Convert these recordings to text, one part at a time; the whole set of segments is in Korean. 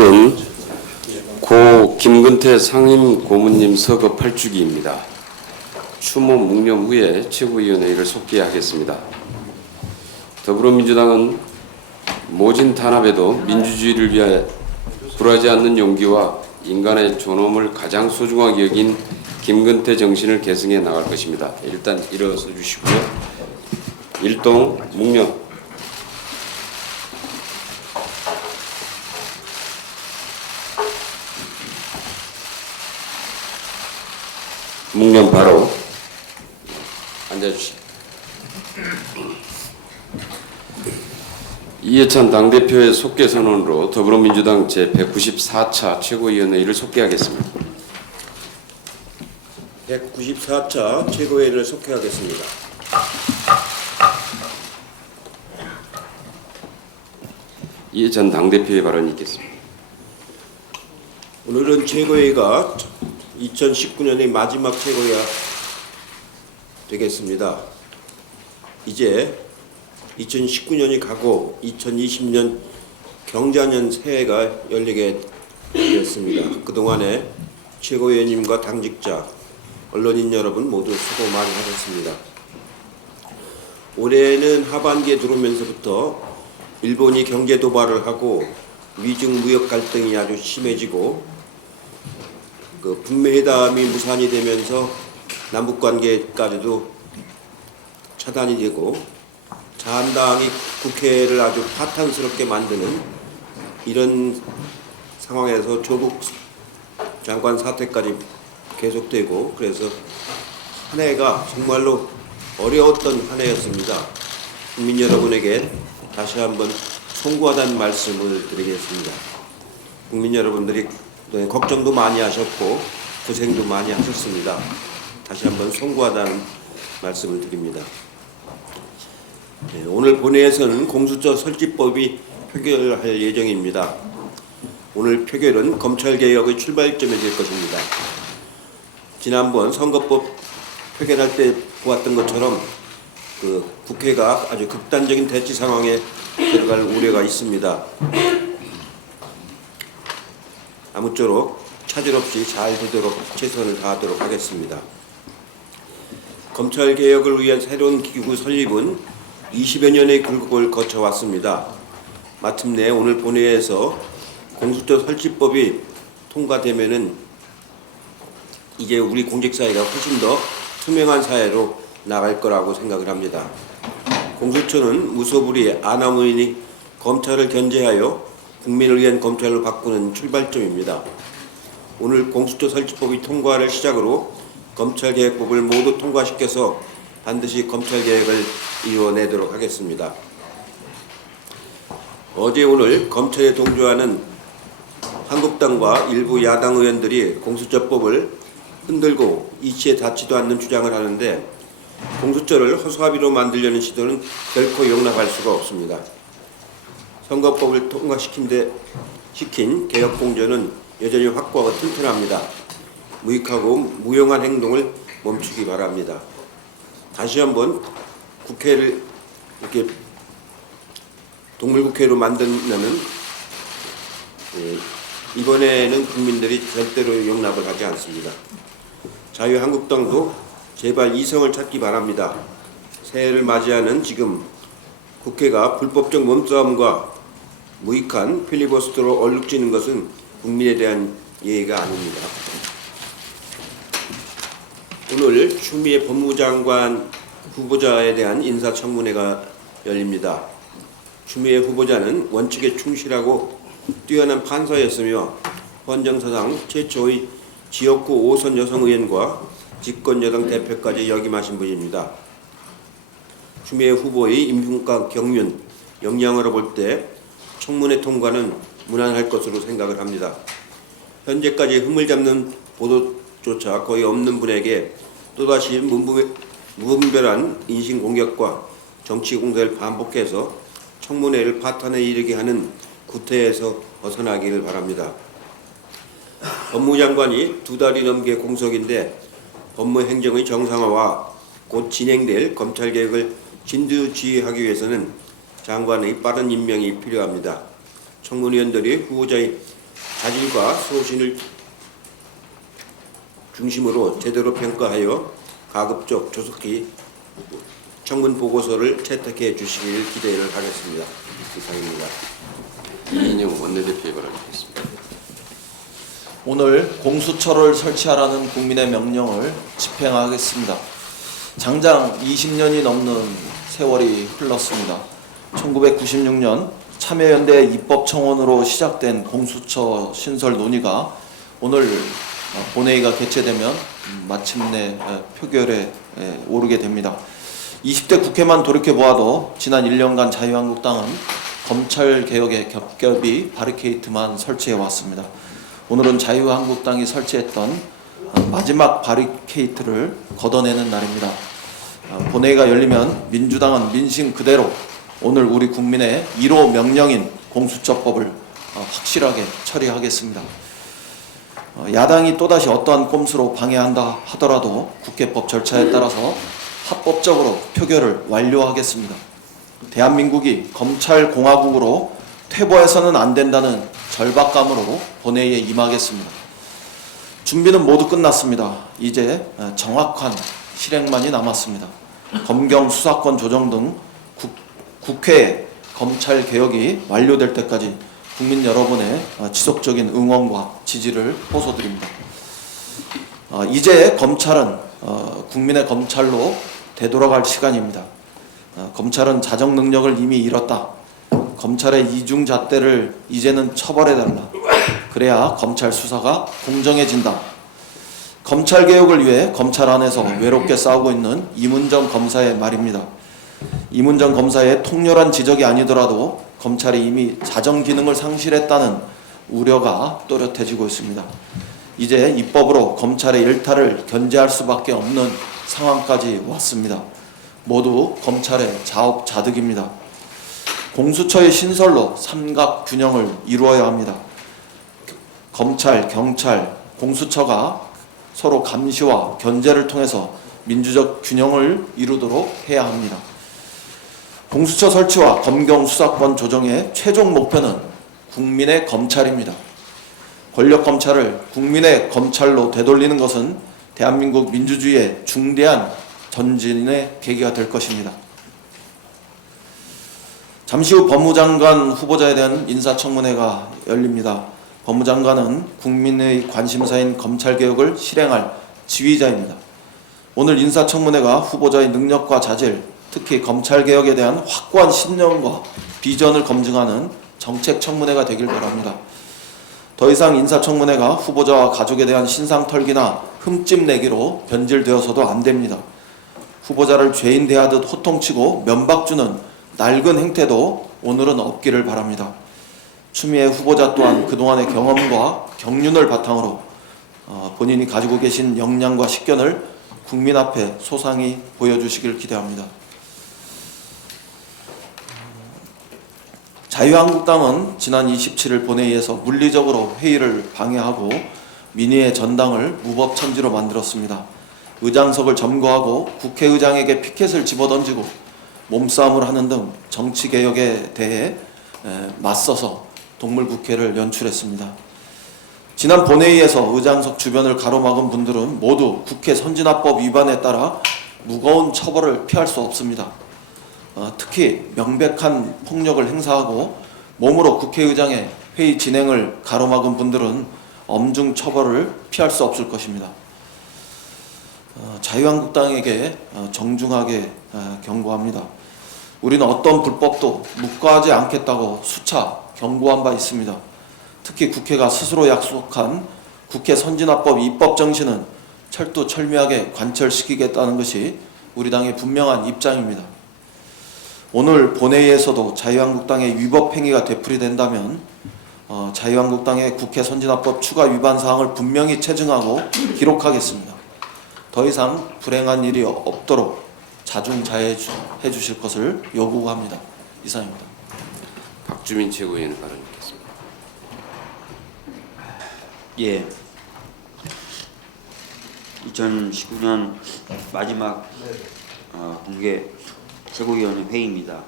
오늘은 고 김근태 상임 고문님 서거 8주기입니다. 추모 묵념 후에 최고위원회의를 속기하겠습니다. 더불어민주당은 모진 탄압에도 민주주의를 위해 굴하지 않는 용기와 인간의 존엄을 가장 소중하게 여긴 김근태 정신을 계승해 나갈 것입니다. 일단 일어서 주시고요. 일동 묵념. 묵념 바로 앉아주시죠. 이해찬 당대표의 속개 선언으로 더불어민주당 제194차 최고위원회의를 속개하겠습니다. 194차 최고위원회를 속회하겠습니다. 이해찬 당대표의 발언이 있겠습니다. 오늘은 최고회의가 2019년의 마지막 최고회의가 되겠습니다. 이제 2019년이 가고 2020년 경자년 새해가 열리게 되었습니다. 그동안에 최고위원님과 당직자, 언론인 여러분 모두 수고 많이 하셨습니다. 올해는 하반기에 들어오면서부터 일본이 경제 도발을 하고 미중 무역 갈등이 아주 심해지고 북미회담이 무산이 되면서 남북관계까지도 차단이 되고 자한당이 국회를 아주 파탄스럽게 만드는 이런 상황에서 조국 장관 사태까지 계속되고 그래서 한 해가 정말로 어려웠던 한 해였습니다. 국민 여러분에게 다시 한번 송구하다는 말씀을 드리겠습니다. 국민 여러분들이 걱정도 많이 하셨고 고생도 많이 하셨습니다. 다시 한번 송구하다는 말씀을 드립니다. 오늘 본회의에서는 공수처 설치법이 표결할 예정입니다. 오늘 표결은 검찰개혁의 출발점이 될 것입니다. 지난번 선거법 표결할 때 보았던 것처럼 국회가 아주 극단적인 대치 상황에 들어갈 우려가 있습니다. 아무쪼록 차질 없이 잘 되도록 최선을 다하도록 하겠습니다. 검찰개혁을 위한 새로운 기구 설립은 20여 년의 굴곡을 거쳐왔습니다. 마침내 오늘 본회의에서 공수처 설치법이 통과되면은 이제 우리 공직사회가 훨씬 더 투명한 사회로 나갈 거라고 생각을 합니다. 공수처는 무소불위 아나무인이 검찰을 견제하여 국민을 위한 검찰로 바꾸는 출발점입니다. 오늘 공수처 설치법이 통과를 시작으로 검찰개혁법을 모두 통과시켜서 반드시 검찰개혁을 이뤄내도록 하겠습니다. 어제 오늘 검찰에 동조하는 한국당과 일부 야당 의원들이 공수처법을 흔들고 이치에 닿지도 않는 주장을 하는데 공수처를 허수아비로 만들려는 시도는 결코 용납할 수가 없습니다. 선거법을 통과시킨 개혁공조는 여전히 확고하고 튼튼합니다. 무익하고 무용한 행동을 멈추기 바랍니다. 다시 한번 국회를 이렇게 동물국회로 만들면은 이번에는 국민들이 절대로 용납을 하지 않습니다. 자유한국당도 제발 이성을 찾기 바랍니다. 새해를 맞이하는 지금 국회가 불법적 몸싸움과 무익한 필리버스터로 얼룩지는 것은 국민에 대한 예의가 아닙니다. 오늘 추미애 법무장관 후보자에 대한 인사청문회가 열립니다. 추미애 후보자는 원칙에 충실하고 뛰어난 판사였으며 헌정사상 최초의 지역구 5선 여성 의원과 집권여당 대표까지 역임하신 분입니다. 추미애 후보의 인품과 경륜, 역량으로 볼 때 청문회 통과는 무난할 것으로 생각을 합니다. 현재까지 흠을 잡는 보도조차 거의 없는 분에게 또다시 무분별한 인신공격과 정치공세를 반복해서 청문회를 파탄에 이르게 하는 구태에서 벗어나기를 바랍니다. 법무장관이 2달이 넘게 공석인데 법무행정의 정상화와 곧 진행될 검찰개혁을 진두지휘하기 위해서는 장관의 빠른 임명이 필요합니다. 청문위원들이 후보자의 자질과 소신을 중심으로 제대로 평가하여 가급적 조속히 청문 보고서를 채택해 주시길 기대를 하겠습니다. 이상입니다. 이인영 원내대표의 발언이겠습니다. 오늘 공수처를 설치하라는 국민의 명령을 집행하겠습니다. 장장 20년이 넘는 세월이 흘렀습니다. 1996년 참여연대 입법청원으로 시작된 공수처 신설 논의가 오늘 본회의가 개최되면 마침내 표결에 오르게 됩니다. 20대 국회만 돌이켜보아도 지난 1년간 자유한국당은 검찰개혁에 겹겹이 바리케이트만 설치해왔습니다. 오늘은 자유한국당이 설치했던 마지막 바리케이트를 걷어내는 날입니다. 본회의가 열리면 민주당은 민심 그대로 오늘 우리 국민의 1호 명령인 공수처법을 확실하게 처리하겠습니다. 야당이 또다시 어떠한 꼼수로 방해한다 하더라도 국회법 절차에 따라서 합법적으로 표결을 완료하겠습니다. 대한민국이 검찰공화국으로 퇴보해서는 안 된다는 절박감으로 본회의에 임하겠습니다. 준비는 모두 끝났습니다. 이제 정확한 실행만이 남았습니다. 검경 수사권 조정 등 국회의 검찰 개혁이 완료될 때까지 국민 여러분의 지속적인 응원과 지지를 호소드립니다. 이제 검찰은 국민의 검찰로 되돌아갈 시간입니다. 검찰은 자정 능력을 이미 잃었다. 검찰의 이중잣대를 이제는 처벌해달라. 그래야 검찰 수사가 공정해진다. 검찰 개혁을 위해 검찰 안에서 외롭게 싸우고 있는 이문정 검사의 말입니다. 이문정 검사의 통렬한 지적이 아니더라도 검찰이 이미 자정 기능을 상실했다는 우려가 또렷해지고 있습니다. 이제 입법으로 검찰의 일탈을 견제할 수밖에 없는 상황까지 왔습니다. 모두 검찰의 자업자득입니다. 공수처의 신설로 삼각 균형을 이루어야 합니다. 검찰, 경찰, 공수처가 서로 감시와 견제를 통해서 민주적 균형을 이루도록 해야 합니다. 공수처 설치와 검경 수사권 조정의 최종 목표는 국민의 검찰입니다. 권력 검찰을 국민의 검찰로 되돌리는 것은 대한민국 민주주의의 중대한 전진의 계기가 될 것입니다. 잠시 후 법무장관 후보자에 대한 인사청문회가 열립니다. 법무장관은 국민의 관심사인 검찰개혁을 실행할 지휘자입니다. 오늘 인사청문회가 후보자의 능력과 자질, 특히 검찰개혁에 대한 확고한 신념과 비전을 검증하는 정책청문회가 되길 바랍니다. 더 이상 인사청문회가 후보자와 가족에 대한 신상털기나 흠집 내기로 변질되어서도 안 됩니다. 후보자를 죄인 대하듯 호통치고 면박 주는 낡은 행태도 오늘은 없기를 바랍니다. 추미애 후보자 또한 그동안의 경험과 경륜을 바탕으로 본인이 가지고 계신 역량과 식견을 국민 앞에 소상히 보여주시길 기대합니다. 자유한국당은 지난 27일 본회의에서 물리적으로 회의를 방해하고 민의의 전당을 무법천지로 만들었습니다. 의장석을 점거하고 국회의장에게 피켓을 집어던지고 몸싸움을 하는 등 정치개혁에 대해 맞서서 동물국회를 연출했습니다. 지난 본회의에서 의장석 주변을 가로막은 분들은 모두 국회 선진화법 위반에 따라 무거운 처벌을 피할 수 없습니다. 특히 명백한 폭력을 행사하고 몸으로 국회의장의 회의 진행을 가로막은 분들은 엄중 처벌을 피할 수 없을 것입니다. 자유한국당에게 정중하게 경고합니다. 우리는 어떤 불법도 묵과하지 않겠다고 수차 경고한 바 있습니다. 특히 국회가 스스로 약속한 국회 선진화법 입법 정신은 철두철미하게 관철시키겠다는 것이 우리 당의 분명한 입장입니다. 오늘 본회의에서도 자유한국당의 위법 행위가 되풀이된다면 자유한국당의 국회 선진화법 추가 위반 사항을 분명히 체증하고 기록하겠습니다. 더 이상 불행한 일이 없도록 자중자애해 주실 것을 요구합니다. 이상입니다. 박주민 최고위원 발언이겠습니다. 예. 2019년 마지막 공개 최고위원회 회의입니다.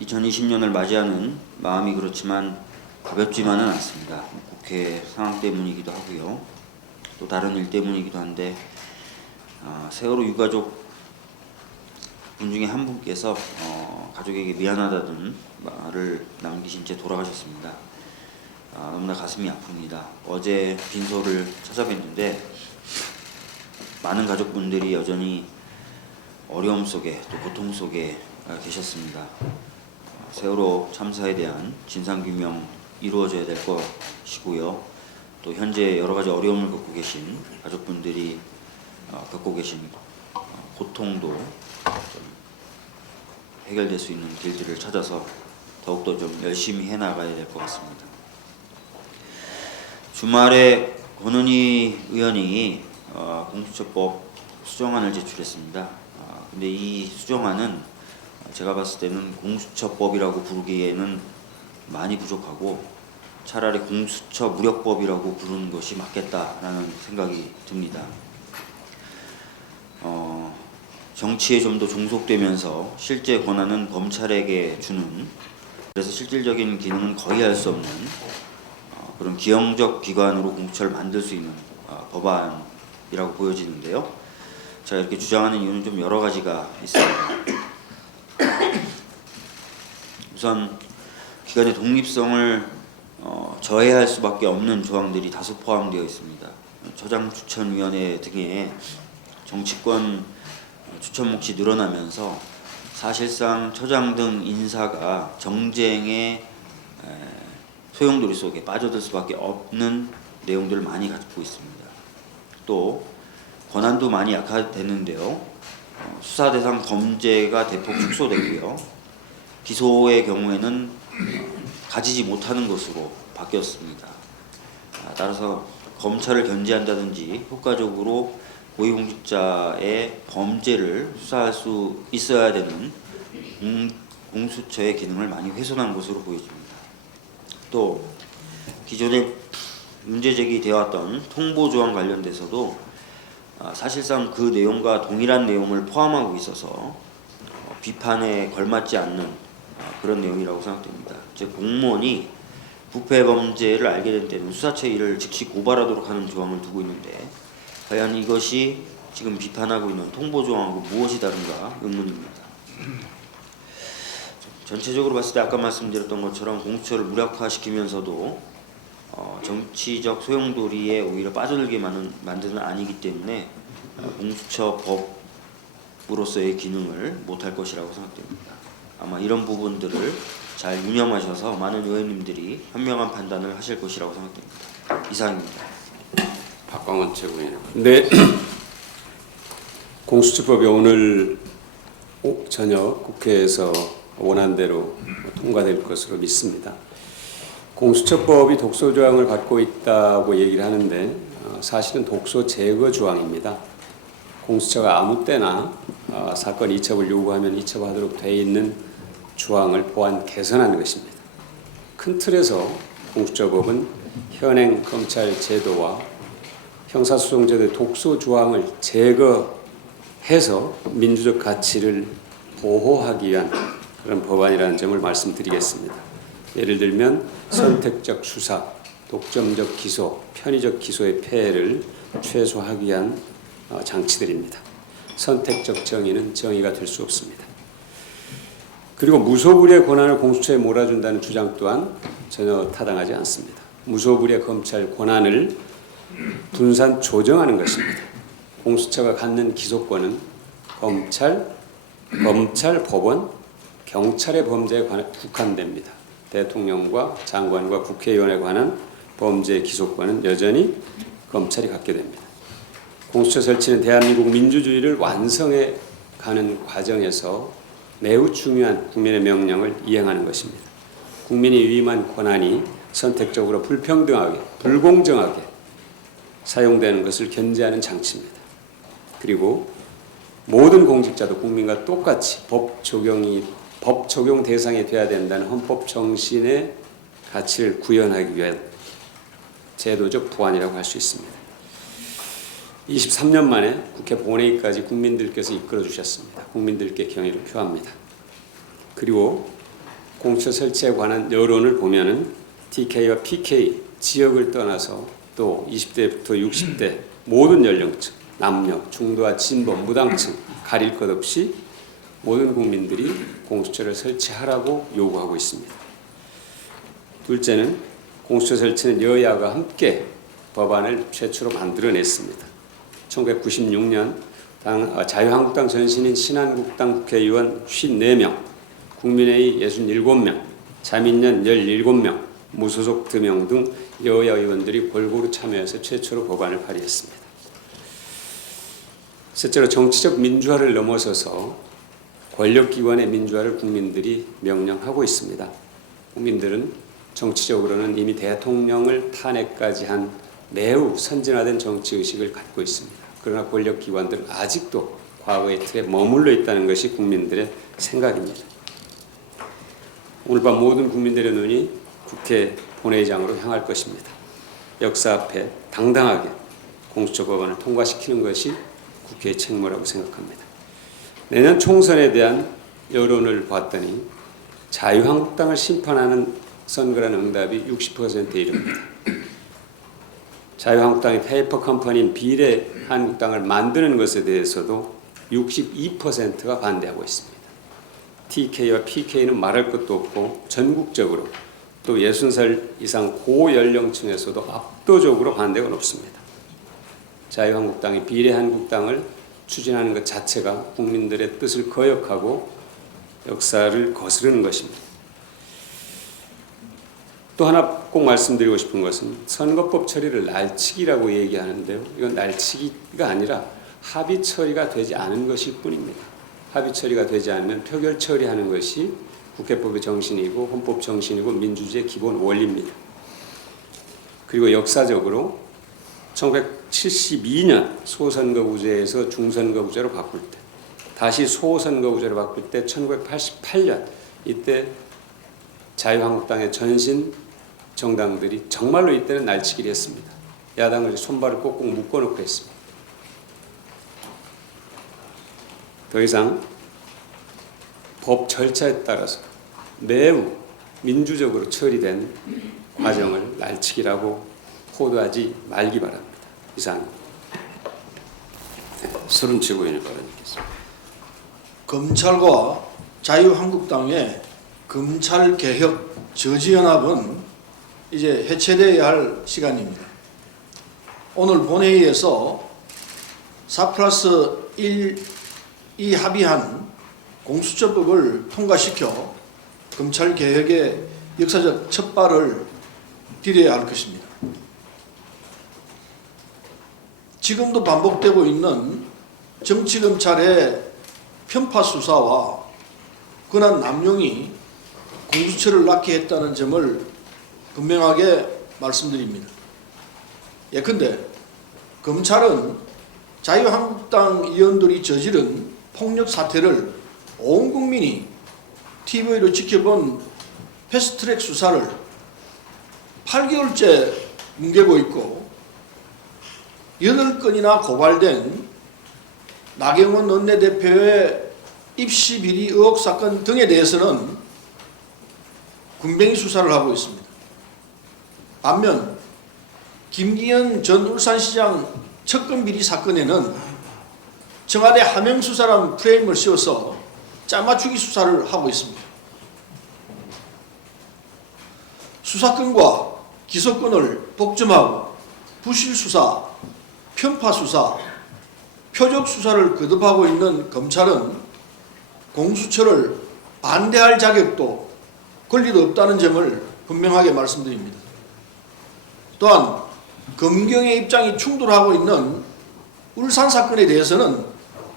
2020년을 맞이하는 마음이 그렇지만 가볍지만은 않습니다. 국회 상황 때문이기도 하고요. 또 다른 일 때문이기도 한데 세월호 유가족 분 중에 한 분께서 가족에게 미안하다는 말을 남기신 채 돌아가셨습니다. 너무나 가슴이 아픕니다. 어제 빈소를 찾아뵀는데 많은 가족분들이 여전히 어려움 속에 또 고통 속에 계셨습니다. 세월호 참사에 대한 진상규명 이루어져야 될 것이고요. 또 현재 여러 가지 어려움을 겪고 계신 가족분들이 겪고 계신 고통도 좀 해결될 수 있는 길들을 찾아서 더욱더 좀 열심히 해나가야 될 것 같습니다. 주말에 권은희 의원이 공수처법 수정안을 제출했습니다. 근데 이 수정안은 제가 봤을 때는 공수처법이라고 부르기에는 많이 부족하고 차라리 공수처 무력법이라고 부르는 것이 맞겠다라는 생각이 듭니다. 정치에 좀 더 종속되면서 실제 권한은 검찰에게 주는, 그래서 실질적인 기능은 거의 할 수 없는 그런 기형적 기관으로 공수처를 만들 수 있는 법안이라고 보여지는데요. 제가 이렇게 주장하는 이유는 좀 여러 가지가 있습니다. 우선 기관의 독립성을 저해할 수밖에 없는 조항들이 다수 포함되어 있습니다. 처장추천위원회 등의 정치권 추천 몫이 늘어나면서 사실상 처장 등 인사가 정쟁의 소용돌이 속에 빠져들 수밖에 없는 내용들을 많이 갖고 있습니다. 또 권한도 많이 약화됐는데요. 수사 대상 범죄가 대폭 축소되고요. 기소의 경우에는 가지지 못하는 것으로 바뀌었습니다. 따라서 검찰을 견제한다든지 효과적으로 고위공직자의 범죄를 수사할 수 있어야 되는 공수처의 기능을 많이 훼손한 것으로 보여집니다. 또 기존에 문제 제기되어 왔던 통보 조항 관련돼서도 사실상 그 내용과 동일한 내용을 포함하고 있어서 비판에 걸맞지 않는 그런 내용이라고 생각됩니다. 즉 공무원이 부패 범죄를 알게 된 때는 수사처리를 즉시 고발하도록 하는 조항을 두고 있는데 과연 이것이 지금 비판하고 있는 통보 조항하고 무엇이 다른가 의문입니다. 전체적으로 봤을 때 아까 말씀드렸던 것처럼 공수처를 무력화시키면서도 정치적 소용돌이에 오히려 빠져들게 만드는 아니기 때문에 공수처 법으로서의 기능을 못할 것이라고 생각됩니다. 아마 이런 부분들을 잘 유념하셔서 많은 의원님들이 현명한 판단을 하실 것이라고 생각됩니다. 이상입니다. 박광원 최고위원. 네, 공수처법이 오늘 저녁 국회에서 원안대로 통과될 것으로 믿습니다. 공수처법이 독소 조항을 갖고 있다고 얘기를 하는데 사실은 독소 제거 조항입니다. 공수처가 아무 때나 사건 이첩을 요구하면 이첩하도록 되어 있는 조항을 보완 개선하는 것입니다. 큰 틀에서 공수처법은 현행 검찰 제도와 형사소송제도의 독소 조항을 제거해서 민주적 가치를 보호하기 위한 그런 법안이라는 점을 말씀드리겠습니다. 예를 들면 선택적 수사, 독점적 기소, 편의적 기소의 폐해를 최소화하기 위한 장치들입니다. 선택적 정의는 정의가 될 수 없습니다. 그리고 무소불위의 권한을 공수처에 몰아준다는 주장 또한 전혀 타당하지 않습니다. 무소불위의 검찰 권한을 분산 조정하는 것입니다. 공수처가 갖는 기소권은 검찰, 법원, 경찰의 범죄에 국한됩니다. 대통령과 장관과 국회의원에 관한 범죄 기소권은 여전히 검찰이 갖게 됩니다. 공수처 설치는 대한민국 민주주의를 완성해 가는 과정에서 매우 중요한 국민의 명령을 이행하는 것입니다. 국민이 위임한 권한이 선택적으로 불평등하게, 불공정하게 사용되는 것을 견제하는 장치입니다. 그리고 모든 공직자도 국민과 똑같이 법 적용 대상이 되어야 된다는 헌법 정신의 가치를 구현하기 위한 제도적 보완이라고 할 수 있습니다. 23년 만에 국회 본회의까지 국민들께서 이끌어 주셨습니다. 국민들께 경의를 표합니다. 그리고 공수처 설치에 관한 여론을 보면은 TK와 PK 지역을 떠나서 또 20대부터 60대 모든 연령층, 남녀, 중도와 진보, 무당층 가릴 것 없이 모든 국민들이 공수처를 설치하라고 요구하고 있습니다. 둘째는 공수처 설치는 여야가 함께 법안을 최초로 만들어냈습니다. 1996년 자유한국당 전신인 신한국당 국회의원 54명, 국민의힘 67명, 자민련 17명, 무소속 2명 등 여야 의원들이 골고루 참여해서 최초로 법안을 발의했습니다. 셋째로 정치적 민주화를 넘어서서 권력기관의 민주화를 국민들이 명령하고 있습니다. 국민들은 정치적으로는 이미 대통령을 탄핵까지 한 매우 선진화된 정치의식을 갖고 있습니다. 그러나 권력기관들은 아직도 과거의 틀에 머물러 있다는 것이 국민들의 생각입니다. 오늘 밤 모든 국민들의 눈이 국회 본회의장으로 향할 것입니다. 역사 앞에 당당하게 공수처 법안을 통과시키는 것이 국회의 책무라고 생각합니다. 내년 총선에 대한 여론을 봤더니 자유한국당을 심판하는 선거라는 응답이 60%에 이릅니다. 자유한국당의 페이퍼 컴퍼니인 비례한국당을 만드는 것에 대해서도 62%가 반대하고 있습니다. TK와 PK는 말할 것도 없고 전국적으로 또 60살 이상 고연령층에서도 압도적으로 반대가 높습니다. 자유한국당이 비례한국당을 추진하는 것 자체가 국민들의 뜻을 거역하고 역사를 거스르는 것입니다. 또 하나 꼭 말씀드리고 싶은 것은 선거법 처리를 날치기라고 얘기하는데요. 이건 날치기가 아니라 합의 처리가 되지 않은 것일 뿐입니다. 합의 처리가 되지 않으면 표결 처리하는 것이 국회법의 정신이고 헌법 정신이고 민주주의의 기본 원리입니다. 그리고 역사적으로 1972년 소선거구제에서 중선거구제로 바꿀 때, 다시 소선거구제로 바꿀 때 1988년 이때 자유한국당의 전신 정당들이 정말로 이때는 날치기를 했습니다. 야당을 손발을 꼭꼭 묶어놓고 했습니다. 더 이상 법 절차에 따라서 매우 민주적으로 처리된 과정을 날치기라고 호도하지 말기 바랍니다. 이상 서른 최고위원의 발언이겠습니다. 검찰과 자유한국당의 검찰개혁 저지연합은 이제 해체되어야 할 시간입니다. 오늘 본회의에서 4+1이 합의한 공수처법을 통과시켜 검찰개혁의 역사적 첫발을 디뎌야 할 것입니다. 지금도 반복되고 있는 정치검찰의 편파 수사와 권한 남용이 공수처를 낳게 했다는 점을 분명하게 말씀드립니다. 예컨대 검찰은 자유한국당 의원들이 저지른 폭력 사태를 온 국민이 TV로 지켜본 패스트트랙 수사를 8개월째 뭉개고 있고 8건이나 고발된 나경원 원내대표의 입시 비리 의혹 사건 등에 대해서는 군뱅이 수사를 하고 있습니다. 반면 김기현 전 울산시장 척금 비리 사건에는 청와대 하명수사라는 프레임을 씌워서 짜맞추기 수사를 하고 있습니다. 수사권과 기소권을 독점하고 부실수사, 편파수사, 표적수사를 거듭하고 있는 검찰은 공수처를 반대할 자격도 권리도 없다는 점을 분명하게 말씀드립니다. 또한 검경의 입장이 충돌하고 있는 울산 사건에 대해서는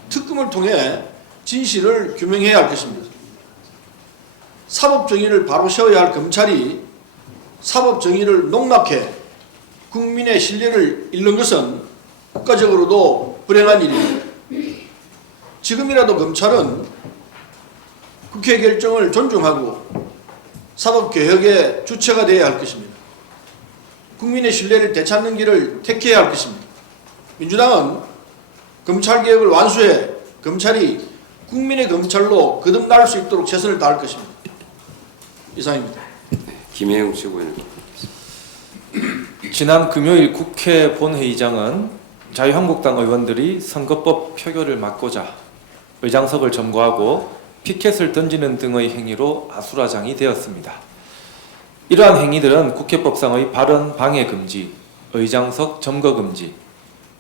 특검을 통해 진실을 규명해야 할 것입니다. 사법정의를 바로 세워야 할 검찰이 사법정의를 농락해 국민의 신뢰를 잃는 것은 국가적으로도 불행한 일입니다. 지금이라도 검찰은 국회 결정을 존중하고 사법개혁의 주체가 되어야 할 것입니다. 국민의 신뢰를 되찾는 길을 택해야 할 것입니다. 민주당은 검찰개혁을 완수해 검찰이 국민의 검찰로 거듭날 수 있도록 최선을 다할 것입니다. 이상입니다. 김혜영 최고위원. 지난 금요일 국회 본회의장은 자유한국당 의원들이 선거법 표결을 막고자 의장석을 점거하고 피켓을 던지는 등의 행위로 아수라장이 되었습니다. 이러한 행위들은 국회법상의 발언 방해 금지, 의장석 점거 금지,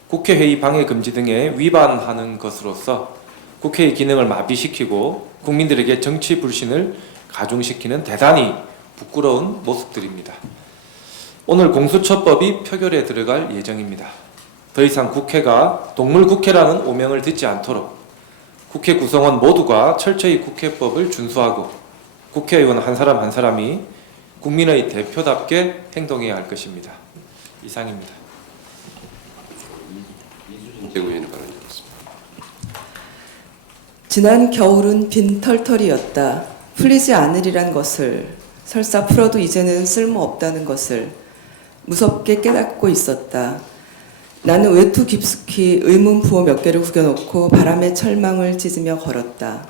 국회회의 방해 금지 등에 위반하는 것으로서 국회의 기능을 마비시키고 국민들에게 정치 불신을 가중시키는 대단히 부끄러운 모습들입니다. 오늘 공수처법이 표결에 들어갈 예정입니다. 더 이상 국회가 동물국회라는 오명을 듣지 않도록 국회 구성원 모두가 철저히 국회법을 준수하고 국회의원 한 사람 한 사람이 국민의 대표답게 행동해야 할 것입니다. 이상입니다. 이준석 의원의 발언이었습니다. 지난 겨울은 빈털털이었다. 풀리지 않으리란 것을, 설사 풀어도 이제는 쓸모없다는 것을 무섭게 깨닫고 있었다. 나는 외투 깊숙이 의문 부호 몇 개를 구겨놓고 바람에 철망을 찢으며 걸었다.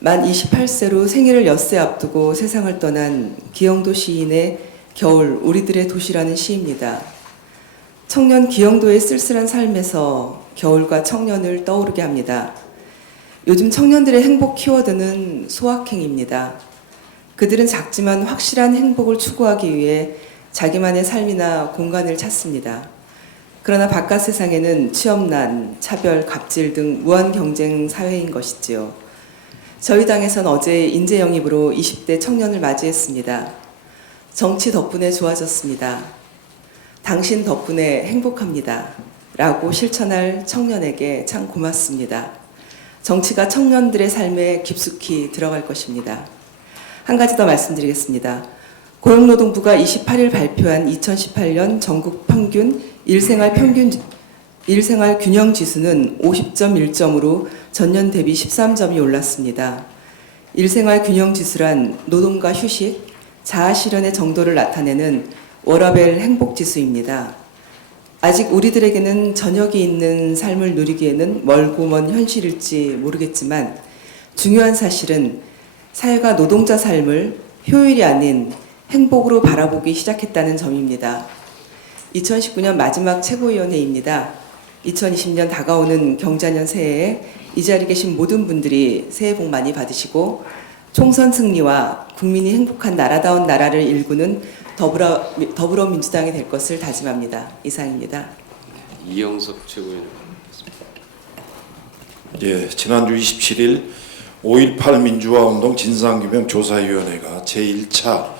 만 28세로 생일을 엿새 앞두고 세상을 떠난 기영도 시인의 겨울 우리들의 도시라는 시입니다. 청년 기영도의 쓸쓸한 삶에서 겨울과 청년을 떠오르게 합니다. 요즘 청년들의 행복 키워드는 소확행입니다. 그들은 작지만 확실한 행복을 추구하기 위해 자기만의 삶이나 공간을 찾습니다. 그러나 바깥 세상에는 취업난, 차별, 갑질 등 무한 경쟁 사회인 것이지요. 저희 당에선 어제 인재 영입으로 20대 청년을 맞이했습니다. 정치 덕분에 좋아졌습니다. 당신 덕분에 행복합니다. 라고 실천할 청년에게 참 고맙습니다. 정치가 청년들의 삶에 깊숙이 들어갈 것입니다. 한 가지 더 말씀드리겠습니다. 고용노동부가 28일 발표한 2018년 전국 평균 일생활 균형 지수는 50.1점으로 전년 대비 13점이 올랐습니다. 일생활 균형 지수란 노동과 휴식, 자아 실현의 정도를 나타내는 워라밸 행복 지수입니다. 아직 우리들에게는 저녁이 있는 삶을 누리기에는 멀고 먼 현실일지 모르겠지만 중요한 사실은 사회가 노동자 삶을 효율이 아닌 행복으로 바라보기 시작했다는 점입니다. 2019년 마지막 최고위원회입니다. 2020년 다가오는 경자년 새해에 이 자리에 계신 모든 분들이 새해 복 많이 받으시고 총선 승리와 국민이 행복한 나라다운 나라를 일구는 더불어민주당이 될 것을 다짐합니다. 이상입니다. 이영석 최고위원의 발언이었습니다. 예, 지난주 27일 5.18 민주화운동 진상규명조사위원회가 제1차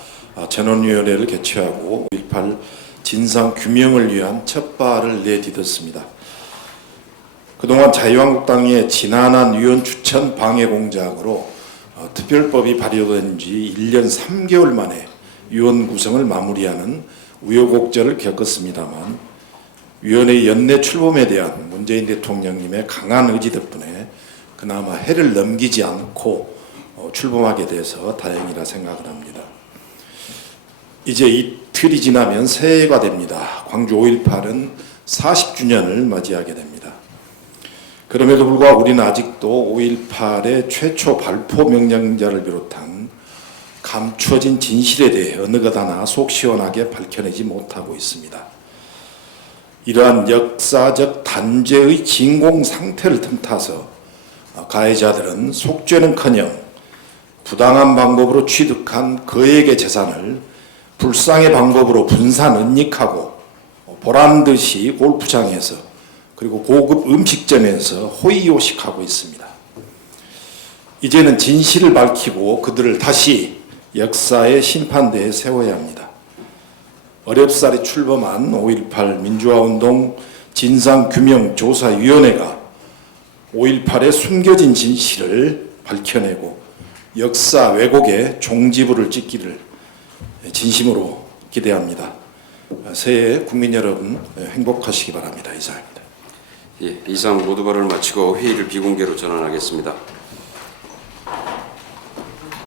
전원위원회를 개최하고 5.18 진상규명을 위한 첫 발을 내딛었습니다. 그동안 자유한국당의 지난한 위원 추천 방해 공작으로 특별법이 발의된 지 1년 3개월 만에 위원 구성을 마무리하는 우여곡절을 겪었습니다만 위원회 연내 출범에 대한 문재인 대통령님의 강한 의지 덕분에 그나마 해를 넘기지 않고 출범하게 돼서 다행이라 생각을 합니다. 이제 이틀이 지나면 새해가 됩니다. 광주 5.18은 40주년을 맞이하게 됩니다. 그럼에도 불구하고 우리는 아직도 5.18의 최초 발포 명령자를 비롯한 감추어진 진실에 대해 어느 것 하나 속 시원하게 밝혀내지 못하고 있습니다. 이러한 역사적 단죄의 진공 상태를 틈타서 가해자들은 속죄는커녕 부당한 방법으로 취득한 거액의 재산을 불상의 방법으로 분산 은닉하고 보란듯이 골프장에서 그리고 고급 음식점에서 호의호식하고 있습니다. 이제는 진실을 밝히고 그들을 다시 역사의 심판대에 세워야 합니다. 어렵사리 출범한 5.18 민주화운동 진상규명조사위원회가 5.18의 숨겨진 진실을 밝혀내고 역사 왜곡의 종지부를 찍기를 진심으로 기대합니다. 새해 국민 여러분 행복하시기 바랍니다. 이상입니다. 예, 이상 모두 발언을 마치고 회의를 비공개로 전환하겠습니다.